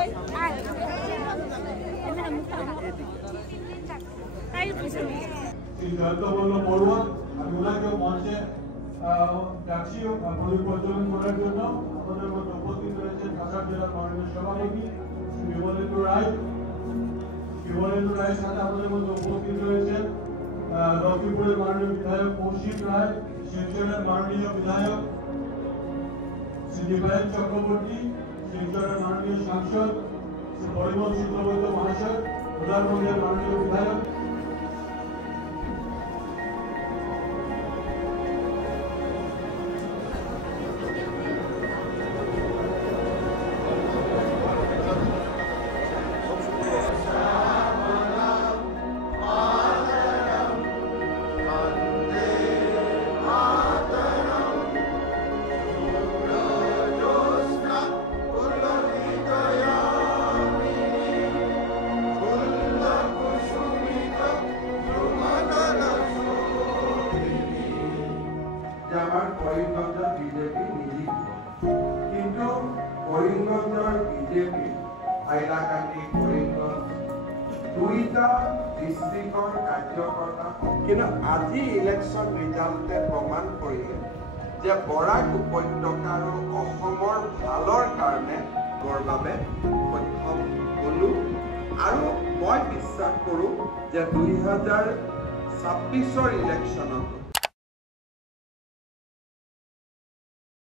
আমি ওনাকেও মঞ্চে ডাকছি পরিপর্যবেক্ষণ করার জন্য। আমাদের মধ্যে উপস্থিত রয়েছেন কাছাড় জেলার মাননীয় সভাপতি শ্রী বিমলেন্দু রায়। বিমলেন্দু রায়ের সাথে আমাদের মধ্যে উপস্থিত রয়েছেন লক্ষ্মীপুরের মাননীয় বিধায়ক কৌশিক রায়, শিলচরের মাননীয় বিধায়ক শ্রী দীপায়ন চক্রবর্তী, শিলচরের মাননীয় সাংসদ শ্রী পরিমল শুক্লবৈদ্য মহাশয়, উদারবঙ্গের মাননীয় বিধায়ক করিমগঞ্জের বিজেপি নিযুক্ত, কিন্তু করিমগঞ্জের বিজেপি হাইলাকান্দি করিমগঞ্জ দুইটা ডিস্ট্রিক্টর কার্যকর্তা। কিন্তু আজি ইলেকশন ৰিজাল্টে প্ৰমাণ কৰিলে যে বৰাক উপত্যকা আৰু অসমৰ ভালৰ কাৰণে বাবে সক্ষম হলো। আৰু মই বিশ্বাস কৰোঁ যে 2026 ইলেকশ্যনত